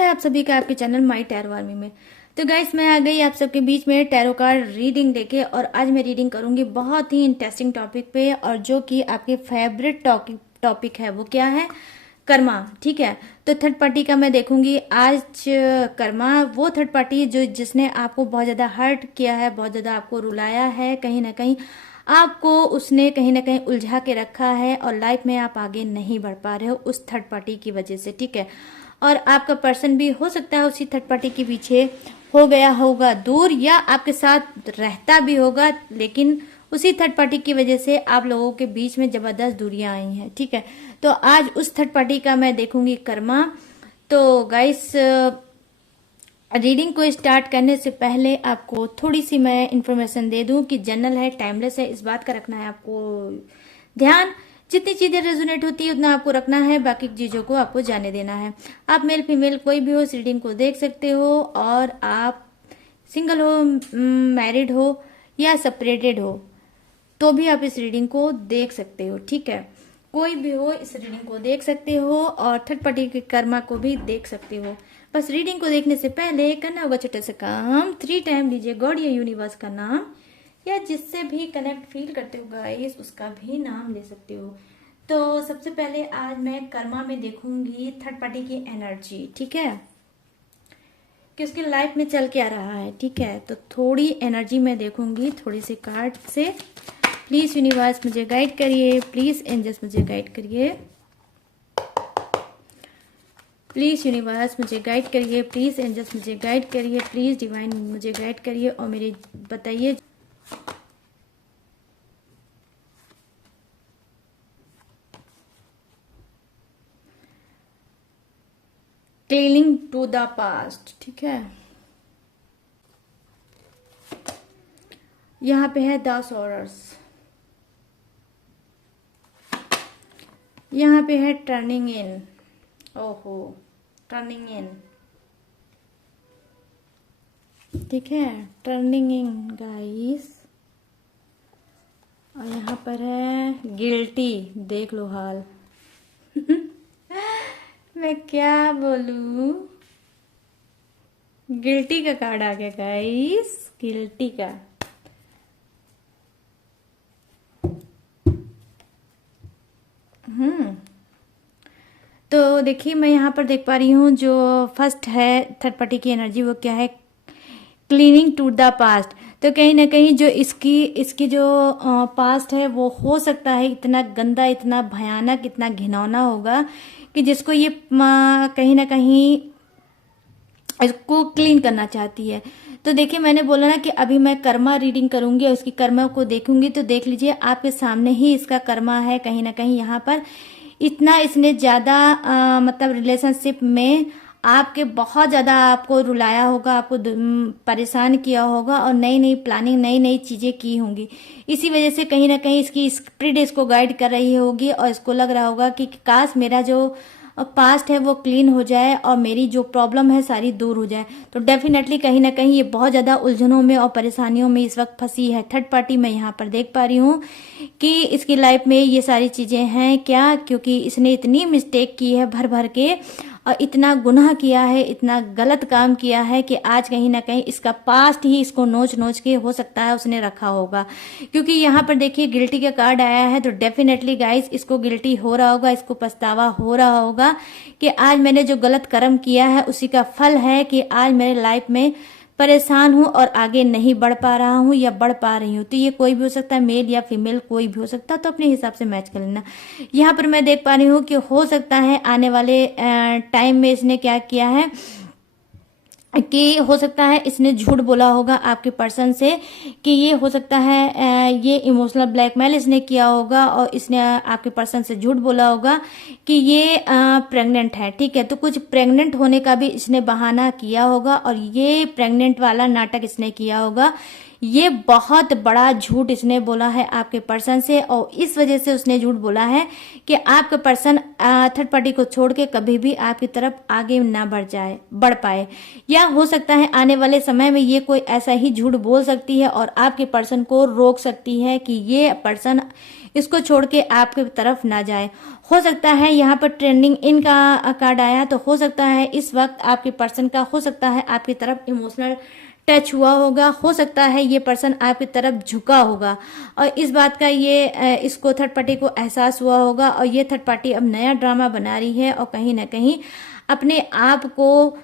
है आप सभी का आपके चैनल माई टैरो आर्मी में। तो गाइस मैं आ गई आप सबके बीच में टैरो कार्ड रीडिंग लेके, और आज मैं रीडिंग करूंगी बहुत ही इंटरेस्टिंग टॉपिक पे, और जो कि आपके फेवरेट टॉपिक है वो क्या है, कर्मा। ठीक है, तो थर्ड पार्टी का मैं देखूंगी आज। कर्मा वो थर्ड पार्टी जो जिसने आपको बहुत ज्यादा हर्ट किया है, बहुत ज्यादा आपको रुलाया है, कहीं ना कहीं आपको उसने कहीं ना कहीं उलझा के रखा है, और लाइफ में आप आगे नहीं बढ़ पा रहे हो उस थर्ड पार्टी की वजह से। ठीक है, और आपका पर्सन भी हो सकता है उसी थर्ड पार्टी के पीछे हो गया होगा दूर, या आपके साथ रहता भी होगा, लेकिन उसी थर्ड पार्टी की वजह से आप लोगों के बीच में जबरदस्त दूरियां आई हैं। ठीक है, तो आज उस थर्ड पार्टी का मैं देखूंगी कर्मा। तो गाइस रीडिंग को स्टार्ट करने से पहले आपको थोड़ी सी मैं इंफॉर्मेशन दे दूं कि जनरल है, टाइमलेस है, इस बात का रखना है आपको ध्यान। जितनी चीजें रेजोनेट होती है उतना आपको रखना है, बाकी चीजों को आपको जाने देना है। आप मेल फीमेल कोई भी हो इस रीडिंग को देख सकते हो, और आप सिंगल हो, मैरिड हो या सेपरेटेड हो तो भी आप इस रीडिंग को देख सकते हो। ठीक है, कोई भी हो इस रीडिंग को देख सकते हो, और थर्ड पार्टी के कर्मा को भी देख सकते हो। बस रीडिंग को देखने से पहले करना होगा छोटा सा काम, 3 टाइम लीजिए गॉड या यूनिवर्स का नाम, या जिससे भी कनेक्ट फील करते हो गाइस उसका भी नाम ले सकते हो। तो सबसे पहले आज मैं कर्मा में देखूंगी थर्ड पार्टी की एनर्जी। ठीक है, कि उसकी लाइफ में चल के आ रहा है। ठीक है, तो थोड़ी एनर्जी मैं देखूंगी थोड़ी सी कार्ड से। प्लीज यूनिवर्स मुझे गाइड करिए, प्लीज एंजल्स मुझे गाइड करिए, प्लीज यूनिवर्स मुझे गाइड करिए, प्लीज एंजल्स मुझे गाइड करिए, प्लीज डिवाइन मुझे गाइड करिए, और मेरे बताइए क्लीनिंग टू द पास्ट। ठीक है, यहां पे है 10 ऑर्डर्स, यहां पे है टर्निंग इन। ओहो, टर्निंग इन। ठीक है, टर्निंग इन गाइस, और यहाँ पर है गिल्टी। देख लो हाल मैं क्या बोलूं, गिल्टी का कार्ड आ गया गाइस, गिल्टी का। तो देखिए मैं यहाँ पर देख पा रही हूँ जो फर्स्ट है थर्ड पार्टी की एनर्जी, वो क्या है, क्लीनिंग टू द पास्ट। तो कहीं ना कहीं जो इसकी जो पास्ट है वो हो सकता है इतना गंदा, इतना भयानक, इतना घिनौना होगा कि जिसको ये कहीं ना कहीं इसको क्लीन करना चाहती है। तो देखिए मैंने बोला ना कि अभी मैं कर्मा रीडिंग करूंगी और इसकी कर्मा को देखूंगी, तो देख लीजिए आपके सामने ही इसका कर्मा है। कहीं ना कहीं यहाँ पर इतना इसने ज्यादा मतलब रिलेशनशिप में आपके बहुत ज्यादा आपको रुलाया होगा, आपको परेशान किया होगा, और नई नई प्लानिंग, नई नई चीजें की होंगी। इसी वजह से कहीं ना कहीं इसकी स्पिरिट इसको गाइड कर रही होगी, और इसको लग रहा होगा कि काश मेरा जो पास्ट है वो क्लीन हो जाए और मेरी जो प्रॉब्लम है सारी दूर हो जाए। तो डेफिनेटली कहीं ना कहीं ये बहुत ज्यादा उलझनों में और परेशानियों में इस वक्त फंसी है। थर्ड पार्टी मैं यहाँ पर देख पा रही हूँ कि इसकी लाइफ में ये सारी चीजें हैं क्या, क्योंकि इसने इतनी मिस्टेक की है भर भर के, और इतना गुनाह किया है, इतना गलत काम किया है कि आज कहीं ना कहीं इसका पास्ट ही इसको नोच नोच के हो सकता है उसने रखा होगा। क्योंकि यहाँ पर देखिए गिल्टी का कार्ड आया है, तो डेफिनेटली गाइस इसको गिल्टी हो रहा होगा, इसको पछतावा हो रहा होगा कि आज मैंने जो गलत कर्म किया है उसी का फल है कि आज मेरे लाइफ में परेशान हूं और आगे नहीं बढ़ पा रहा हूं या बढ़ पा रही हूं। तो ये कोई भी हो सकता है, मेल या फीमेल कोई भी हो सकता है, तो अपने हिसाब से मैच कर लेना। यहाँ पर मैं देख पा रही हूँ कि हो सकता है आने वाले टाइम में इसने क्या किया है कि हो सकता है इसने झूठ बोला होगा आपके पर्सन से, कि ये हो सकता है ये इमोशनल ब्लैकमेल इसने किया होगा, और इसने आपके पर्सन से झूठ बोला होगा कि ये प्रेग्नेंट है। ठीक है, तो कुछ प्रेग्नेंट होने का भी इसने बहाना किया होगा, और ये प्रेग्नेंट वाला नाटक इसने किया होगा। ये बहुत बड़ा झूठ इसने बोला है आपके पर्सन से, और इस वजह से उसने झूठ बोला है कि आपका पर्सन थर्ड पार्टी को छोड़ के कभी भी आपकी तरफ आगे ना बढ़ पाए। या हो सकता है आने वाले समय में ये कोई ऐसा ही झूठ बोल सकती है और आपके पर्सन को रोक सकती है कि ये पर्सन इसको छोड़ के आपके तरफ ना जाए। हो सकता है यहाँ पर ट्रेंडिंग इन का कार्ड आया, तो हो सकता है इस वक्त आपके पर्सन का हो सकता है आपकी तरफ इमोशनल टच हुआ होगा, हो सकता है ये पर्सन आपकी तरफ झुका होगा और इस बात का ये इसको थर्ड पार्टी को एहसास हुआ होगा और ये थर्ड पार्टी अब नया ड्रामा बना रही है और कहीं ना कहीं अपने आप को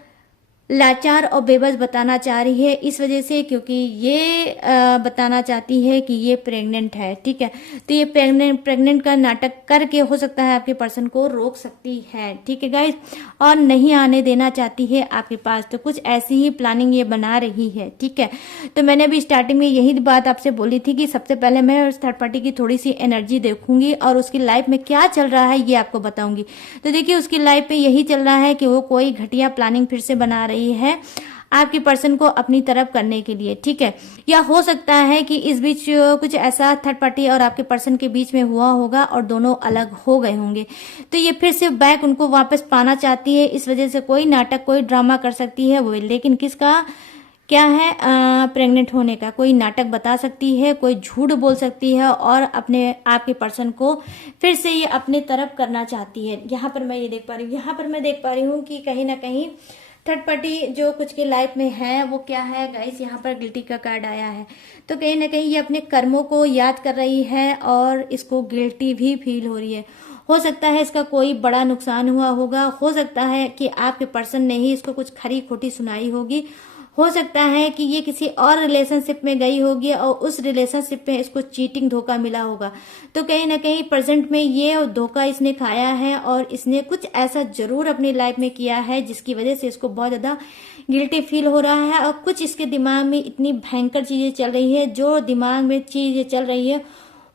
लाचार और बेबस बताना चाह रही है, इस वजह से क्योंकि ये बताना चाहती है कि ये प्रेग्नेंट है। ठीक है, तो ये प्रेग्नेंट का नाटक करके हो सकता है आपके पर्सन को रोक सकती है। ठीक है गाइस, और नहीं आने देना चाहती है आपके पास, तो कुछ ऐसी ही प्लानिंग ये बना रही है। ठीक है, तो मैंने अभी स्टार्टिंग में यही बात आपसे बोली थी कि सबसे पहले मैं उस थर्ड पार्टी की थोड़ी सी एनर्जी देखूंगी और उसकी लाइफ में क्या चल रहा है ये आपको बताऊंगी। तो देखिए उसकी लाइफ में यही चल रहा है कि वो कोई घटिया प्लानिंग फिर से बना रही है आपके पर्सन को अपनी तरफ करने के लिए। ठीक है, या हो सकता है कि इस बीच कुछ ऐसा थर्ड पार्टी और आपके पर्सन के बीच में हुआ होगा और दोनों अलग हो गए होंगे, तो ये फिर से बैक उनको वापस पाना चाहती है। इस वजह से कोई नाटक कोई ड्रामा कर सकती है वो, लेकिन किसका क्या है, प्रेग्नेंट होने का कोई नाटक बता सकती है, कोई झूठ बोल सकती है और अपने आपके पर्सन को फिर से ये अपने तरफ करना चाहती है। यहाँ पर मैं ये देख पा रही हूँ, यहाँ पर मैं देख पा रही हूँ कि कहीं ना कहीं थर्ड पार्टी जो कुछ की लाइफ में है वो क्या है गाइस, यहाँ पर गिल्टी का कार्ड आया है, तो कहीं ना कहीं ये अपने कर्मों को याद कर रही है और इसको गिल्टी भी फील हो रही है। हो सकता है इसका कोई बड़ा नुकसान हुआ होगा, हो सकता है कि आपके पर्सन ने ही इसको कुछ खरी खोटी सुनाई होगी, हो सकता है कि ये किसी और रिलेशनशिप में गई होगी और उस रिलेशनशिप में इसको चीटिंग धोखा मिला होगा। तो कहीं ना कहीं प्रेजेंट में ये धोखा इसने खाया है और इसने कुछ ऐसा जरूर अपनी लाइफ में किया है जिसकी वजह से इसको बहुत ज्यादा गिल्टी फील हो रहा है और कुछ इसके दिमाग में इतनी भयंकर चीजें चल रही है, जो दिमाग में चीजें चल रही है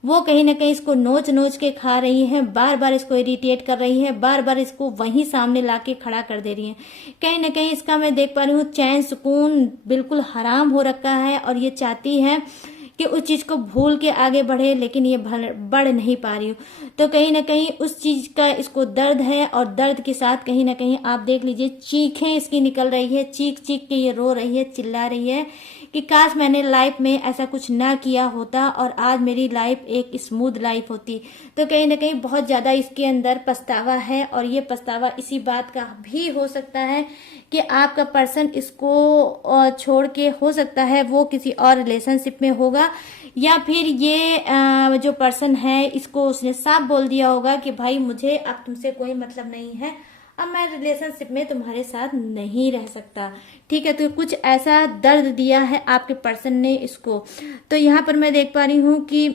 वो कहीं ना कहीं इसको नोच नोच के खा रही है, बार बार इसको इरिटेट कर रही है, बार बार इसको वहीं सामने लाके खड़ा कर दे रही है। कहीं ना कहीं इसका मैं देख पा रही हूँ चैन सुकून बिल्कुल हराम हो रखा है और ये चाहती है कि उस चीज को भूल के आगे बढ़े, लेकिन ये बढ़ नहीं पा रही हूँ। तो कहीं ना कहीं उस चीज का इसको दर्द है और दर्द के साथ कहीं ना कहीं आप देख लीजिए चीखें इसकी निकल रही है, चीख चीख के ये रो रही है, चिल्ला रही है कि काश मैंने लाइफ में ऐसा कुछ ना किया होता और आज मेरी लाइफ एक स्मूथ लाइफ होती। तो कहीं ना कहीं बहुत ज्यादा इसके अंदर पछतावा है और ये पछतावा इसी बात का भी हो सकता है कि आपका पर्सन इसको छोड़ के हो सकता है वो किसी और रिलेशनशिप में होगा, या फिर ये जो पर्सन है इसको उसने साफ बोल दिया होगा कि भाई मुझे अब तुमसे कोई मतलब नहीं है, अब मैं रिलेशनशिप में तुम्हारे साथ नहीं रह सकता। ठीक है, तो कुछ ऐसा दर्द दिया है आपके पर्सन ने इसको। तो यहाँ पर मैं देख पा रही हूँ कि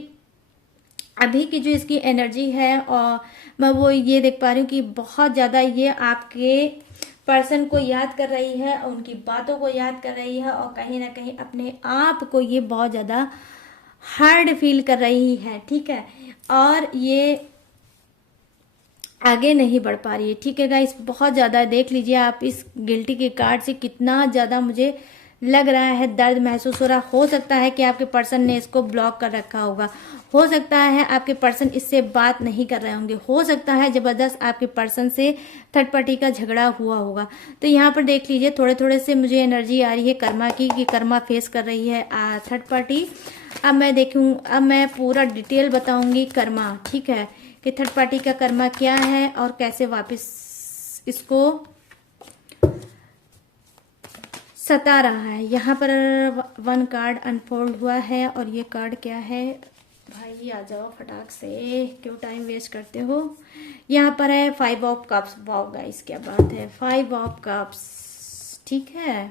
अभी की जो इसकी एनर्जी है और मैं वो ये देख पा रही हूँ कि बहुत ज्यादा ये आपके पर्सन को याद कर रही है, उनकी बातों को याद कर रही है और कहीं ना कहीं अपने आप को ये बहुत ज्यादा हार्ड फील कर रही है। ठीक है, और ये आगे नहीं बढ़ पा रही है। ठीक है गाइस, बहुत ज्यादा देख लीजिए आप इस गिल्टी के कार्ड से कितना ज्यादा मुझे लग रहा है दर्द महसूस हो रहा। हो सकता है कि आपके पर्सन ने इसको ब्लॉक कर रखा होगा, हो सकता है आपके पर्सन इससे बात नहीं कर रहे होंगे, हो सकता है जबरदस्त आपके पर्सन से थर्ड पार्टी का झगड़ा हुआ होगा। तो यहाँ पर देख लीजिए थोड़े थोड़े से मुझे एनर्जी आ रही है कर्मा की कि कर्मा फेस कर रही है थर्ड पार्टी। अब मैं पूरा डिटेल बताऊंगी कर्मा, ठीक है, कि थर्ड पार्टी का कर्मा क्या है और कैसे वापस इसको सता रहा है। यहाँ पर 1 कार्ड अनफोल्ड हुआ है और ये कार्ड क्या है, भाई आ जाओ फटाक से, क्यों टाइम वेस्ट करते हो। यहाँ पर है 5 ऑफ कप्स। वाओ गाइस क्या बात है, 5 ऑफ कप्स। ठीक है,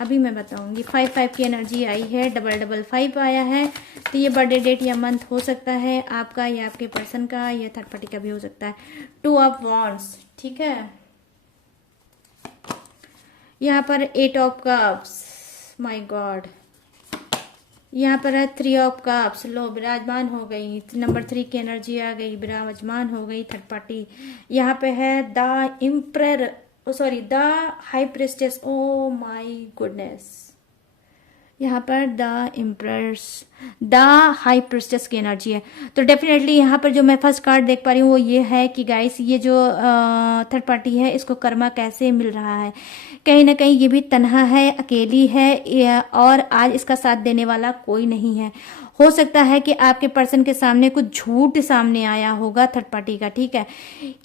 अभी मैं बताऊंगी। 5 की एनर्जी आई है, 5 आया है, तो ये बर्थडे डेट या मंथ हो सकता है आपका या आपके पर्सन का या थर्ड पार्टी का भी हो सकता है। 2 ऑफ वॉन्ड्स, ठीक है, यहाँ पर 8 ऑफ कप्स, माय गॉड, यहाँ पर है 3 ऑफ कप्स। लो विराजमान हो गई, नंबर 3 की एनर्जी आ गई, विराजमान हो गई थर्ड पार्टी। यहाँ पे है the the high priestess. Oh my goodness, यहाँ पर the impress the high priestess की एनर्जी है। तो डेफिनेटली यहाँ पर जो मैं फर्स्ट कार्ड देख पा रही हूँ वो ये है कि गाइस ये जो थर्ड पार्टी है इसको कर्मा कैसे मिल रहा है, कहीं ना कहीं ये भी तन्हा है, अकेली है और आज इसका साथ देने वाला कोई नहीं है। हो सकता है कि आपके पर्सन के सामने कुछ झूठ सामने आया होगा थर्ड पार्टी का, ठीक है।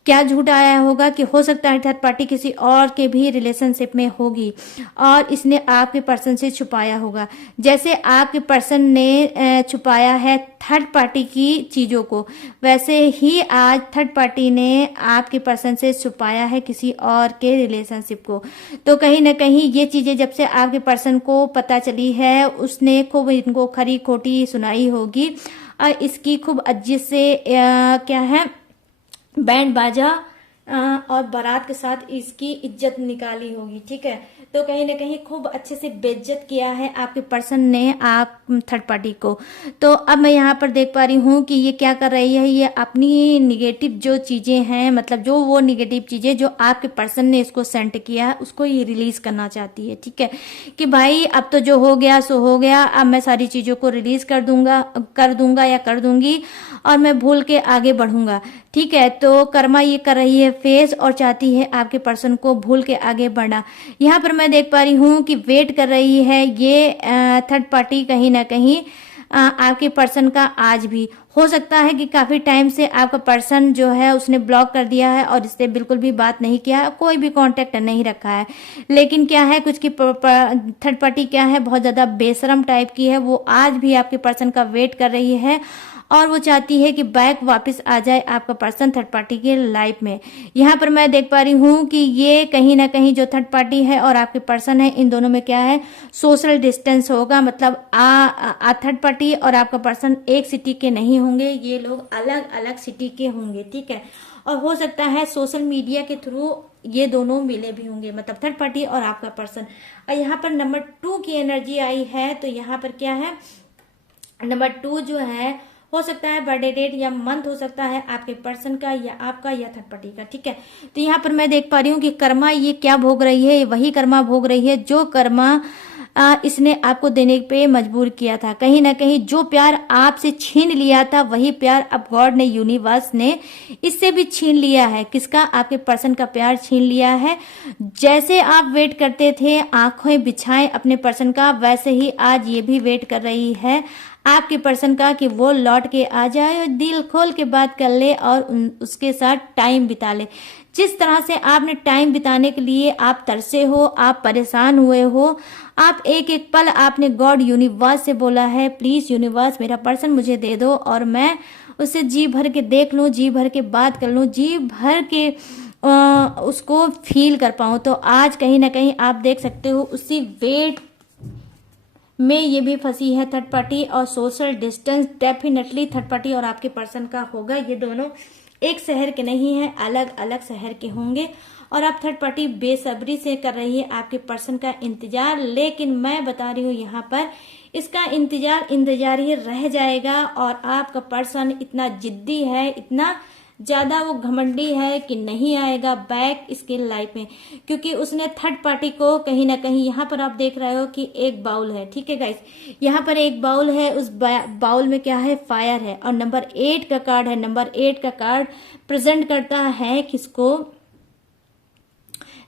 क्या झूठ आया होगा कि हो सकता है थर्ड पार्टी किसी और के भी रिलेशनशिप में होगी और इसने आपके पर्सन से छुपाया होगा, जैसे आपके पर्सन ने छुपाया है थर्ड पार्टी की चीजों को, वैसे ही आज थर्ड पार्टी ने आपके पर्सन से छुपाया है किसी और के रिलेशनशिप को। तो कहीं ना कहीं ये चीजें जब से आपके पर्सन को पता चली है उसने खूब इनको खरी खोटी सुनाई होगी और इसकी खूब अज्जी से क्या है बैंड बाजा और बारात के साथ इसकी इज्जत निकाली होगी, ठीक है। तो कहीं ना कहीं खूब अच्छे से बेइज्जत किया है आपके पर्सन ने आप थर्ड पार्टी को। तो अब मैं यहाँ पर देख पा रही हूँ कि ये क्या कर रही है, ये अपनी निगेटिव जो चीजें हैं, मतलब जो वो निगेटिव चीजें जो आपके पर्सन ने इसको सेंड किया है उसको ये रिलीज करना चाहती है, ठीक है। कि भाई अब तो जो हो गया सो हो गया, अब मैं सारी चीजों को रिलीज कर दूंगा या कर दूंगी और मैं भूल के आगे बढ़ूंगा, ठीक है। तो कर्मा ये कर रही है फेस और चाहती है आपके पर्सन को भूल के आगे बढ़ना। यहाँ पर मैं देख पा रही हूँ कि वेट कर रही है ये थर्ड पार्टी कहीं ना कहीं आपके पर्सन का। आज भी हो सकता है कि काफी टाइम से आपका पर्सन जो है उसने ब्लॉक कर दिया है और इससे बिल्कुल भी बात नहीं किया है, कोई भी कांटेक्ट नहीं रखा है। लेकिन क्या है कुछ की थर्ड पार्टी क्या है बहुत ज्यादा बेशरम टाइप की है, वो आज भी आपके पर्सन का वेट कर रही है और वो चाहती है कि बैक वापस आ जाए आपका पर्सन थर्ड पार्टी के लाइफ में। यहाँ पर मैं देख पा रही हूँ कि ये कहीं ना कहीं जो थर्ड पार्टी है और आपके पर्सन है इन दोनों में क्या है सोशल डिस्टेंस होगा, मतलब थर्ड पार्टी और आपका पर्सन एक सिटी के नहीं होंगे, ये लोग अलग अलग सिटी के होंगे, ठीक है। और हो सकता है सोशल मीडिया के थ्रू ये दोनों मिले भी होंगे, मतलब थर्ड पार्टी और आपका पर्सन। और यहाँ पर नंबर 2 की एनर्जी आई है, तो यहाँ पर क्या है नंबर 2 जो है हो सकता है बर्थडे डेट या मंथ हो सकता है आपके पर्सन का या आपका या थर्ड पार्टी का, ठीक है। तो यहाँ पर मैं देख पा रही हूँ कि कर्मा ये क्या भोग रही है, वही कर्मा भोग रही है जो कर्मा इसने आपको देने पे मजबूर किया था। कहीं ना कहीं जो प्यार आपसे छीन लिया था वही प्यार अब गॉड ने यूनिवर्स ने इससे भी छीन लिया है। किसका? आपके पर्सन का प्यार छीन लिया है। जैसे आप वेट करते थे आंखें बिछाएं अपने पर्सन का, वैसे ही आज ये भी वेट कर रही है आपके पर्सन का कि वो लौट के आ जाए और दिल खोल के बात कर ले और उसके साथ टाइम बिता ले। जिस तरह से आपने टाइम बिताने के लिए आप तरसे हो, आप परेशान हुए हो, आप एक एक पल आपने गॉड यूनिवर्स से बोला है प्लीज यूनिवर्स मेरा पर्सन मुझे दे दो और मैं उससे जी भर के देख लूं, जी भर के बात कर लूं, जी भर के उसको फील कर पाऊं। तो आज कहीं ना कहीं आप देख सकते हो उसी वेट में ये भी फंसी है थर्ड पार्टी। और social distance definitely third party और आपके पर्सन का होगा। ये दोनों एक शहर के नहीं है, अलग अलग शहर के होंगे और अब थर्ड पार्टी बेसब्री से कर रही है आपके पर्सन का इंतजार। लेकिन मैं बता रही हूँ यहाँ पर इसका इंतजार ही रह जाएगा और आपका पर्सन इतना जिद्दी है, इतना ज्यादा वो घमंडी है कि नहीं आएगा बैक इसके लाइफ में, क्योंकि उसने थर्ड पार्टी को कहीं ना कहीं यहाँ पर आप देख रहे हो कि एक बाउल है, ठीक है गाइस, यहाँ पर एक बाउल है, उस बाउल में क्या है फायर है और नंबर 8 का कार्ड है। नंबर 8 का कार्ड प्रेजेंट करता है किसको?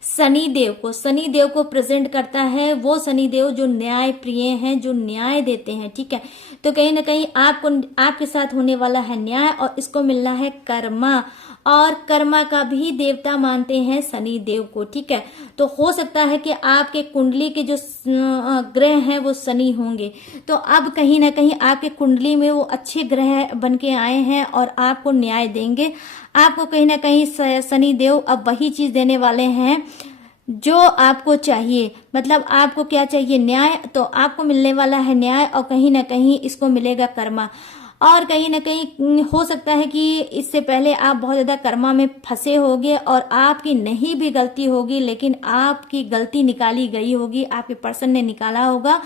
शनिदेव को। शनिदेव को प्रेजेंट करता है, वो शनिदेव जो न्याय प्रिय हैं, जो न्याय देते हैं, ठीक है। तो कहीं ना कहीं आपको आपके साथ होने वाला है न्याय और इसको मिलना है कर्मा और कर्मा का भी देवता मानते हैं शनिदेव को, ठीक है। तो हो सकता है कि आपके कुंडली के जो ग्रह हैं वो शनि होंगे, तो अब कहीं ना कहीं आपके कुंडली में वो अच्छे ग्रह बन के आए हैं और आपको न्याय देंगे। आपको कहीं ना कहीं शनिदेव अब वही चीज देने वाले हैं जो आपको चाहिए। मतलब आपको क्या चाहिए? न्याय। तो आपको मिलने वाला है न्याय और कहीं ना कहीं इसको मिलेगा कर्मा। और कहीं ना कहीं हो सकता है कि इससे पहले आप बहुत ज्यादा कर्मा में फंसे होगे और आपकी नहीं भी गलती होगी, लेकिन आपकी गलती निकाली गई होगी, आपके पर्सन ने निकाला होगा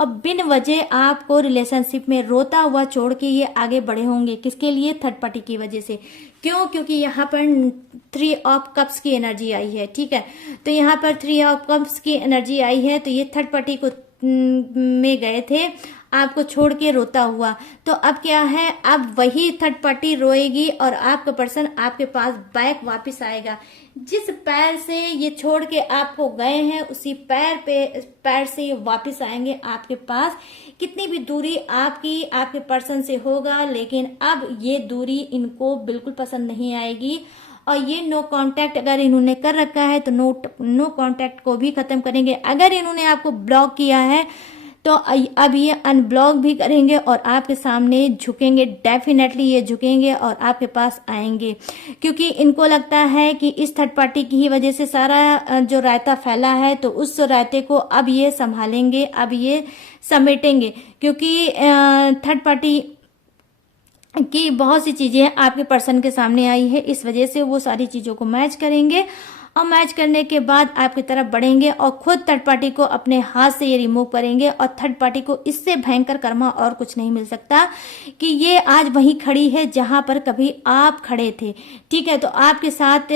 और बिन वजह आपको रिलेशनशिप में रोता हुआ छोड़ के ये आगे बढ़े होंगे। किसके लिए? थर्ड पार्टी की वजह से। क्यों? क्योंकि यहाँ पर 3 ऑफ कप्स की एनर्जी आई है, ठीक है। तो यहाँ पर 3 ऑफ कप्स की एनर्जी आई है, तो ये थर्ड पार्टी को में गए थे आपको छोड़ के रोता हुआ, तो अब क्या है, अब वही थर्ड पार्टी रोएगी और आपका पर्सन आपके पास बैक वापस आएगा। जिस पैर से ये छोड़ के आपको गए हैं उसी पैर से ये वापस आएंगे आपके पास। कितनी भी दूरी आपके पर्सन से होगा, लेकिन अब ये दूरी इनको बिल्कुल पसंद नहीं आएगी और ये नो कांटेक्ट अगर इन्होंने कर रखा है तो नो कांटेक्ट को भी खत्म करेंगे। अगर इन्होंने आपको ब्लॉक किया है तो अब ये अनब्लॉक भी करेंगे और आपके सामने झुकेंगे, डेफिनेटली ये झुकेंगे और आपके पास आएंगे, क्योंकि इनको लगता है कि इस थर्ड पार्टी की ही वजह से सारा जो रायता फैला है, तो उस रायते को अब ये संभालेंगे, अब ये समेटेंगे, क्योंकि थर्ड पार्टी कि बहुत सी चीजें आपके पर्सन के सामने आई है, इस वजह से वो सारी चीजों को मैच करेंगे और मैच करने के बाद आपकी तरफ बढ़ेंगे और खुद थर्ड पार्टी को अपने हाथ से ये रिमूव करेंगे। और थर्ड पार्टी को इससे भयंकर कर्मा और कुछ नहीं मिल सकता कि ये आज वहीं खड़ी है जहां पर कभी आप खड़े थे। ठीक है, तो आपके साथ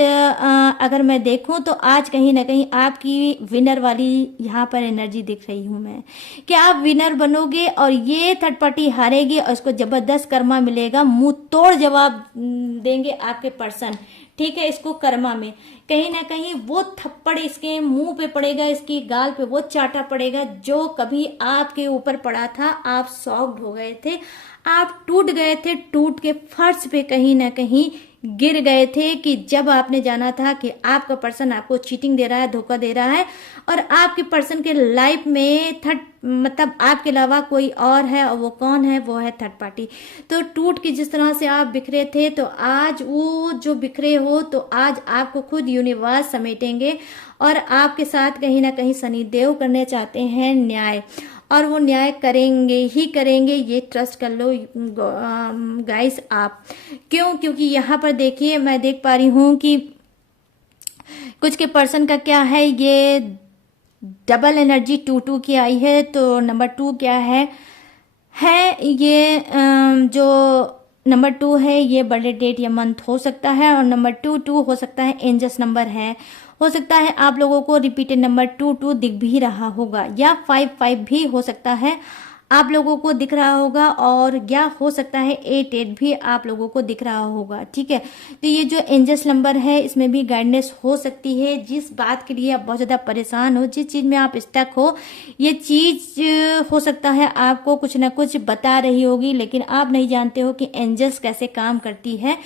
अगर मैं देखूं तो आज कहीं ना कहीं आपकी विनर वाली यहाँ पर एनर्जी दिख रही हूं मैं, कि आप विनर बनोगे और ये थर्ड पार्टी हारेगी और इसको जबरदस्त कर्मा मिलेगा, मुंह तोड़ जवाब देंगे आपके पर्सन। ठीक है, इसको कर्मा में कहीं ना कहीं वो थप्पड़ इसके मुंह पे पड़ेगा, इसकी गाल पे वो चाटा पड़ेगा जो कभी आपके ऊपर पड़ा था। आप शॉक्ड हो गए थे, आप टूट गए थे, टूट के फर्श पे कहीं ना कहीं गिर गए थे कि जब आपने जाना था कि आपका पर्सन आपको चीटिंग दे रहा है, धोखा दे रहा है और आपके पर्सन के लाइफ में मतलब आपके अलावा कोई और है और वो कौन है, वो है थर्ड पार्टी। तो टूट के जिस तरह से आप बिखरे थे, तो आज वो जो बिखरे हो तो आज आपको खुद यूनिवर्स समेटेंगे और आपके साथ कहीं ना कहीं शनिदेव करने चाहते हैं न्याय, और वो न्याय करेंगे ही करेंगे, ये ट्रस्ट कर लो गाइस आप। क्यों? क्योंकि यहाँ पर देखिए मैं देख पा रही हूँ कि कुछ के पर्सन का क्या है, ये डबल एनर्जी 2 की आई है। तो नंबर 2 क्या है ये जो नंबर 2 है ये बर्थडे डेट या मंथ हो सकता है, और नंबर 2 हो सकता है एंजल्स नंबर है। हो सकता है आप लोगों को रिपीटेड नंबर 2 दिख भी रहा होगा, या 5 भी हो सकता है आप लोगों को दिख रहा होगा, और या हो सकता है 8 भी आप लोगों को दिख रहा होगा। ठीक है, तो ये जो एंजल्स नंबर है इसमें भी गाइडेंस हो सकती है। जिस बात के लिए आप बहुत ज्यादा परेशान हो, जिस चीज में आप स्टक हो, ये चीज हो सकता है आपको कुछ ना कुछ बता रही होगी, लेकिन आप नहीं जानते हो कि एंजल्स कैसे काम करती है।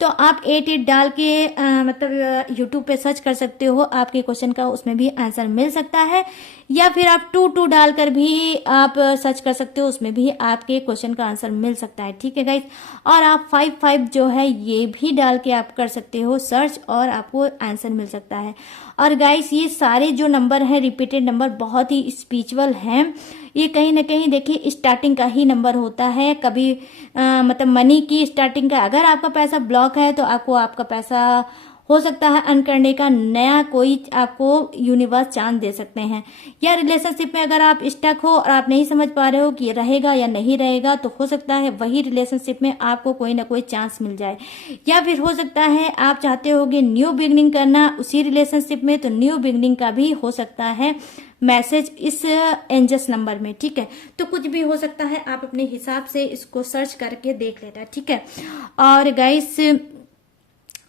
तो आप 8 डाल के मतलब यूट्यूब पे सर्च कर सकते हो, आपके क्वेश्चन का उसमें भी आंसर मिल सकता है, या फिर आप 2 डालकर भी आप सर्च कर सकते हो, उसमें भी आपके क्वेश्चन का आंसर मिल सकता है। ठीक है गाइस, और आप 5 जो है ये भी डाल के आप कर सकते हो सर्च और आपको आंसर मिल सकता है। और गाइस ये सारे जो नंबर हैं रिपीटेड नंबर बहुत ही स्पिरिचुअल हैं। ये कहीं ना कहीं देखिए स्टार्टिंग का ही नंबर होता है, कभी मतलब मनी की स्टार्टिंग का। अगर आपका पैसा ब्लॉक है तो आपको आपका पैसा हो सकता है अर्न करने का नया कोई आपको यूनिवर्स चांस दे सकते हैं, या रिलेशनशिप में अगर आप स्टक हो और आप नहीं समझ पा रहे हो कि ये रहेगा या नहीं रहेगा, तो हो सकता है वही रिलेशनशिप में आपको कोई ना कोई चांस मिल जाए। या फिर हो सकता है आप चाहते होगे न्यू बिगनिंग करना उसी रिलेशनशिप में, तो न्यू बिगनिंग का भी हो सकता है मैसेज इस एंजल्स नंबर में। ठीक है, तो कुछ भी हो सकता है, आप अपने हिसाब से इसको सर्च करके देख लेना। ठीक है, और गाइस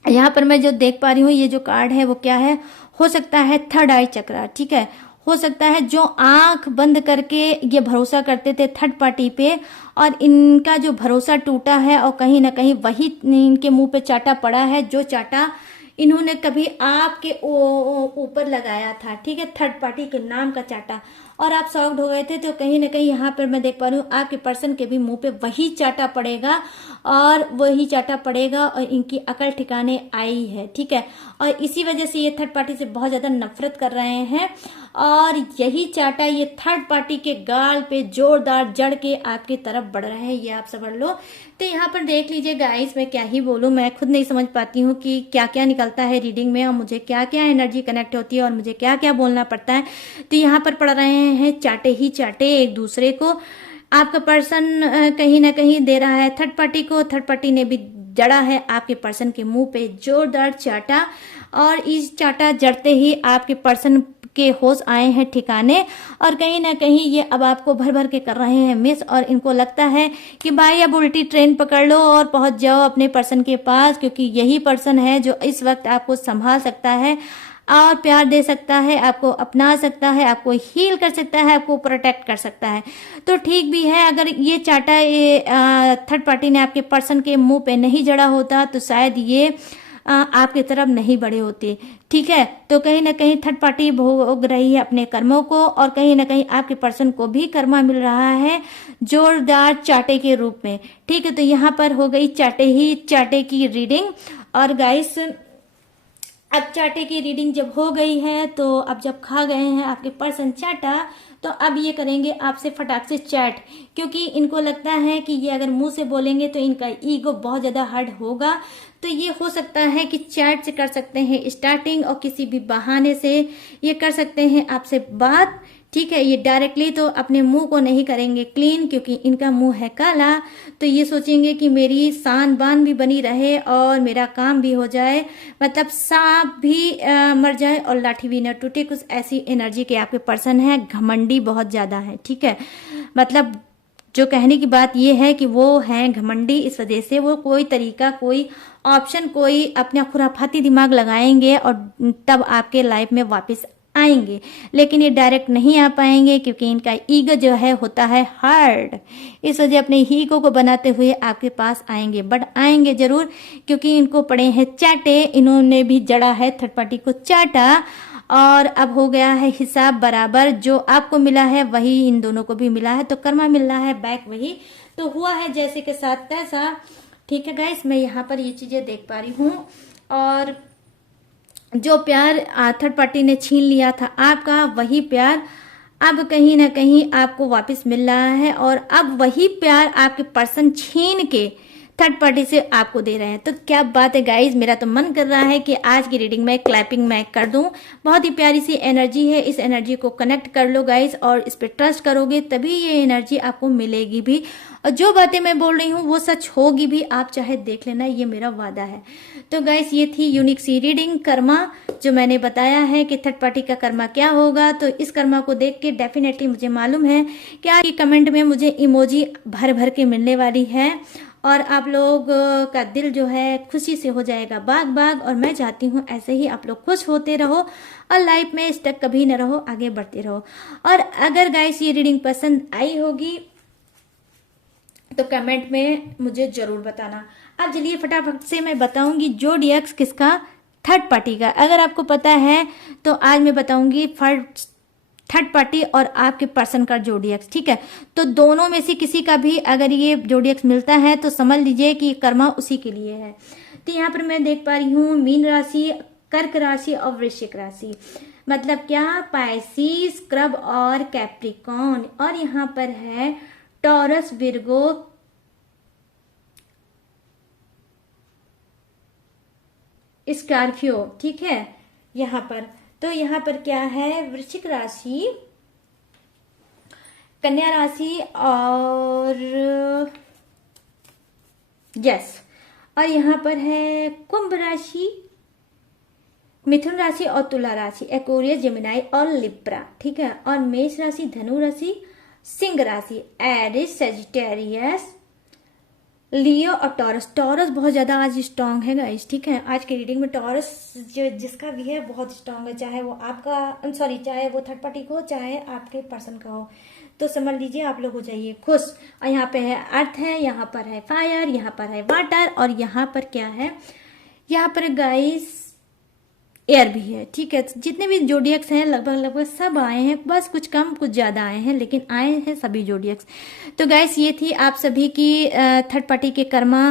यहाँ पर मैं जो देख पा रही हूँ ये जो कार्ड है वो क्या है, हो सकता है थर्ड आई चक्रा। ठीक है, हो सकता है जो आंख बंद करके ये भरोसा करते थे थर्ड पार्टी पे और इनका जो भरोसा टूटा है और कहीं ना कहीं वही इनके मुंह पे चाटा पड़ा है, जो चाटा इन्होंने कभी आपके ऊपर लगाया था। ठीक है, थर्ड पार्टी के नाम का चाटा, और आप सॉफ्ट हो गए थे। तो कहीं ना कहीं यहाँ पर मैं देख पा रही हूँ आपके पर्सन के भी मुंह पे वही चाटा पड़ेगा और वही चाटा पड़ेगा और इनकी अकल ठिकाने आई है। ठीक है, और इसी वजह से ये थर्ड पार्टी से बहुत ज्यादा नफरत कर रहे हैं और यही चाटा ये थर्ड पार्टी के गाल पे जोरदार जड़ के आपकी तरफ बढ़ रहा है, ये आप समझ लो। तो यहाँ पर देख लीजिए गाइस, मैं क्या ही बोलूं, मैं खुद नहीं समझ पाती हूँ कि क्या क्या निकलता है रीडिंग में और मुझे क्या क्या एनर्जी कनेक्ट होती है और मुझे क्या क्या बोलना पड़ता है। तो यहाँ पर पढ़ रहे हैं चाटे ही चाटे एक दूसरे को। आपका पर्सन कहीं ना कहीं दे रहा है थर्ड पार्टी को, थर्ड पार्टी ने भी जड़ा है आपके पर्सन के मुंह पे जोरदार चाटा, और इस चाटा जड़ते ही आपके पर्सन के होश आए हैं ठिकाने, और कहीं ना कहीं ये अब आपको भर भर के कर रहे हैं मिस, और इनको लगता है कि भाई अब उल्टी ट्रेन पकड़ लो और पहुंच जाओ अपने पर्सन के पास, क्योंकि यही पर्सन है जो इस वक्त आपको संभाल सकता है और प्यार दे सकता है, आपको अपना सकता है, आपको हील कर सकता है, आपको प्रोटेक्ट कर सकता है। तो ठीक भी है, अगर ये चाटा ये थर्ड पार्टी ने आपके पर्सन के मुंह पे नहीं जड़ा होता तो शायद ये आपकी तरफ नहीं बढ़े होते। ठीक है, तो कहीं ना कहीं थर्ड पार्टी भोग रही है अपने कर्मों को, और कहीं ना कहीं आपके पर्सन को भी कर्मा मिल रहा है जोरदार चाटे के रूप में। ठीक है, तो यहाँ पर हो गई चाटे की रीडिंग। और गाइस, अब चाटे की रीडिंग जब हो गई है, तो अब जब खा गए हैं आपके पर्सन चाटा, तो अब ये करेंगे आपसे फटाक से चैट, क्योंकि इनको लगता है कि ये अगर मुंह से बोलेंगे तो इनका ईगो बहुत ज्यादा हर्ट होगा। तो ये हो सकता है कि चैट से कर सकते हैं स्टार्टिंग, और किसी भी बहाने से ये कर सकते हैं आपसे बात। ठीक है, ये डायरेक्टली तो अपने मुंह को नहीं करेंगे क्लीन, क्योंकि इनका मुंह है काला। तो ये सोचेंगे कि मेरी शान बान भी बनी रहे और मेरा काम भी हो जाए, मतलब सांप भी मर जाए और लाठी भी न टूटे, कुछ ऐसी एनर्जी के आपके पर्सन है। घमंडी बहुत ज्यादा है। ठीक है, मतलब जो कहने की बात ये है कि वो हैं घमंडी, इस वजह से वो कोई तरीका, कोई ऑप्शन, कोई अपना खुराफाती दिमाग लगाएंगे और तब आपके लाइफ में वापस आएंगे, लेकिन ये डायरेक्ट नहीं आ पाएंगे, क्योंकि इनका ईगो जो है होता है हार्ड। इस वजह अपने ईगो को बनाते हुए आपके पास आएंगे, बट आएंगे जरूर, क्योंकि इनको पड़े हैं चाटे। इन्होंने भी जड़ा है थर्ड पार्टी को चाटा, और अब हो गया है हिसाब बराबर। जो आपको मिला है वही इन दोनों को भी मिला है, तो कर्मा मिल रहा है बैक वही। तो हुआ है जैसे के साथ तैसा। ठीक है गाइस, मैं यहाँ पर ये चीजें देख पा रही हूँ। और जो प्यार थर्ड पार्टी ने छीन लिया था आपका, वही प्यार अब कहीं ना कहीं आपको वापस मिल रहा है, और अब वही प्यार आपके पर्सन छीन के थर्ड पार्टी से आपको दे रहे हैं। तो क्या बात है गाइज, मेरा तो मन कर रहा है कि आज की रीडिंग में क्लैपिंग मैं कर दूं। बहुत ही प्यारी सी एनर्जी है, इस एनर्जी को कनेक्ट कर लो गाइज, और इस पे ट्रस्ट करोगे तभी ये एनर्जी आपको मिलेगी भी, और जो बातें मैं बोल रही हूँ वो सच होगी भी, आप चाहे देख लेना, ये मेरा वादा है। तो गाइज, ये थी यूनिक सी रीडिंग कर्मा, जो मैंने बताया है कि थर्ड पार्टी का कर्मा क्या होगा। तो इस कर्मा को देख के डेफिनेटली मुझे मालूम है कि आपकी कमेंट में मुझे इमोजी भर भर के मिलने वाली है, और आप लोग का दिल जो है खुशी से हो जाएगा बाग बाग। और मैं चाहती हूँ ऐसे ही आप लोग खुश होते रहो और लाइफ में स्टक कभी न रहो, आगे बढ़ते रहो। और अगर गाइस ये रीडिंग पसंद आई होगी तो कमेंट में मुझे जरूर बताना। अब चलिए फटाफट से मैं बताऊंगी जोडियक्स किसका, थर्ड पार्टी का। अगर आपको पता है तो आज मैं बताऊंगी थर्ड पार्टी और आपके पर्सन का जोडियक्स। ठीक है, तो दोनों में से किसी का भी अगर ये जोडियक्स मिलता है तो समझ लीजिए कि कर्मा उसी के लिए है। तो यहाँ पर मैं देख पा रही हूँ मीन राशि, कर्क राशि और वृश्चिक राशि, मतलब क्या, पाइसिस, क्रब और कैप्रिकॉन। और यहाँ पर है टॉरस, विर्गो, स्कॉर्पियो। ठीक है, यहाँ पर तो यहाँ पर क्या है, वृश्चिक राशि, कन्या राशि और यस, और यहाँ पर है कुंभ राशि, मिथुन राशि और तुला राशि, एक्वेरियस, जेमिनाई और लिब्रा। ठीक है, और मेष राशि, धनु राशि, सिंह राशि, एरिस, सेजिटेरियस, लियो और टॉरस। टॉरस बहुत ज्यादा आज स्ट्रांग है गाइस। ठीक है, आज की रीडिंग में टॉरस जो जिसका भी है बहुत स्ट्रांग है, चाहे वो आपका सॉरी चाहे वो थर्ड पार्टी को हो, चाहे आपके पर्सन का हो। तो समझ लीजिए आप लोग हो जाइए खुश। और यहाँ पे है अर्थ है, यहाँ पर है फायर, यहाँ पर है वाटर, और यहाँ पर क्या है, यहाँ पर गाइस एयर भी है। ठीक है, जितने भी जोडियक्स हैं लगभग सब आए हैं, बस कुछ कम कुछ ज्यादा आए हैं, लेकिन आए हैं सभी जोडियक्स। तो गाइस, ये थी आप सभी की थर्ड पार्टी के कर्मा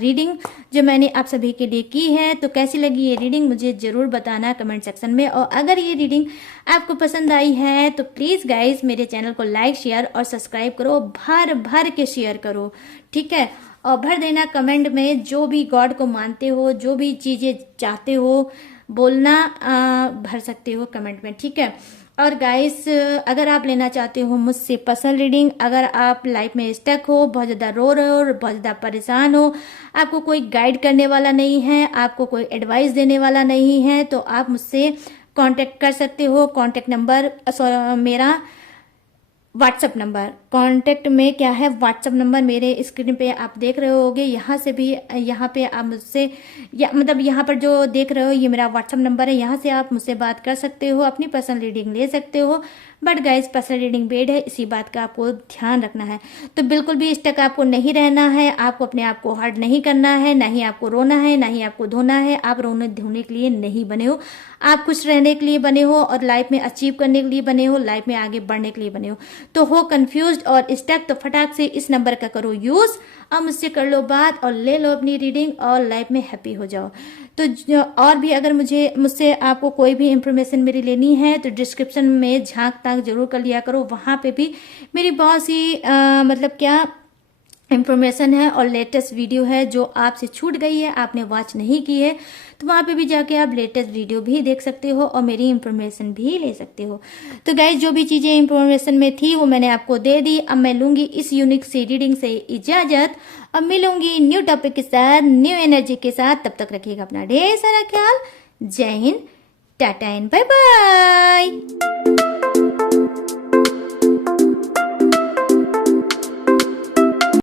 रीडिंग जो मैंने आप सभी के लिए की है। तो कैसी लगी ये रीडिंग मुझे जरूर बताना कमेंट सेक्शन में, और अगर ये रीडिंग आपको पसंद आई है तो प्लीज गाइस मेरे चैनल को लाइक, शेयर और सब्सक्राइब करो, भर भर के शेयर करो। ठीक है, और भर देना कमेंट में जो भी गॉड को मानते हो, जो भी चीजें चाहते हो बोलना, भर सकते हो कमेंट में। ठीक है, और गाइस अगर आप लेना चाहते हो मुझसे पर्सनल रीडिंग, अगर आप लाइफ में स्टक हो, बहुत ज़्यादा रो रहे हो, बहुत ज़्यादा परेशान हो, आपको कोई गाइड करने वाला नहीं है, आपको कोई एडवाइस देने वाला नहीं है, तो आप मुझसे कांटेक्ट कर सकते हो। कांटेक्ट नंबर मेरा व्हाट्सअप नंबर, कांटेक्ट में क्या है, व्हाट्सअप नंबर मेरे स्क्रीन पे आप देख रहे होगे। यहाँ से भी, यहाँ पे आप मुझसे मतलब यहाँ पर जो देख रहे हो ये मेरा व्हाट्सअप नंबर है, यहाँ से आप मुझसे बात कर सकते हो, अपनी पर्सनल रीडिंग ले सकते हो। But guys personal reading paid है, इसी बात का आपको ध्यान रखना है। तो बिल्कुल भी स्टक आपको नहीं रहना है, आपको अपने आप को हर्ट नहीं करना है, ना ही आपको रोना है, ना ही आपको धोना है। आप रोने धोने के लिए नहीं बने हो, आप खुश रहने के लिए बने हो और लाइफ में अचीव करने के लिए बने हो, लाइफ में आगे बढ़ने के लिए बने हो। तो हो कंफ्यूज्ड और स्टक तो फटाक से इस नंबर का करो यूज, अब मुझसे कर लो बात और ले लो अपनी रीडिंग और लाइफ में हैप्पी हो जाओ। तो और भी अगर मुझसे आपको कोई भी इंफॉर्मेशन मेरी लेनी है तो डिस्क्रिप्शन में झांक ताक जरूर कर लिया करो, वहां पे भी मेरी बहुत सी मतलब क्या इंफॉर्मेशन है और लेटेस्ट वीडियो है जो आपसे छूट गई है, आपने वॉच नहीं की है, तो वहां पे भी जाके आप लेटेस्ट वीडियो भी देख सकते हो और मेरी इंफॉर्मेशन भी ले सकते हो। तो गाइज जो भी चीजें इंफॉर्मेशन में थी वो मैंने आपको दे दी। अब मैं लूंगी इस यूनिक सी रीडिंग से इजाजत, अब मिलूंगी न्यू टॉपिक के साथ, न्यू एनर्जी के साथ। तब तक रखिएगा अपना ढेर सारा ख्याल। Jai Hind, tata and bye bye.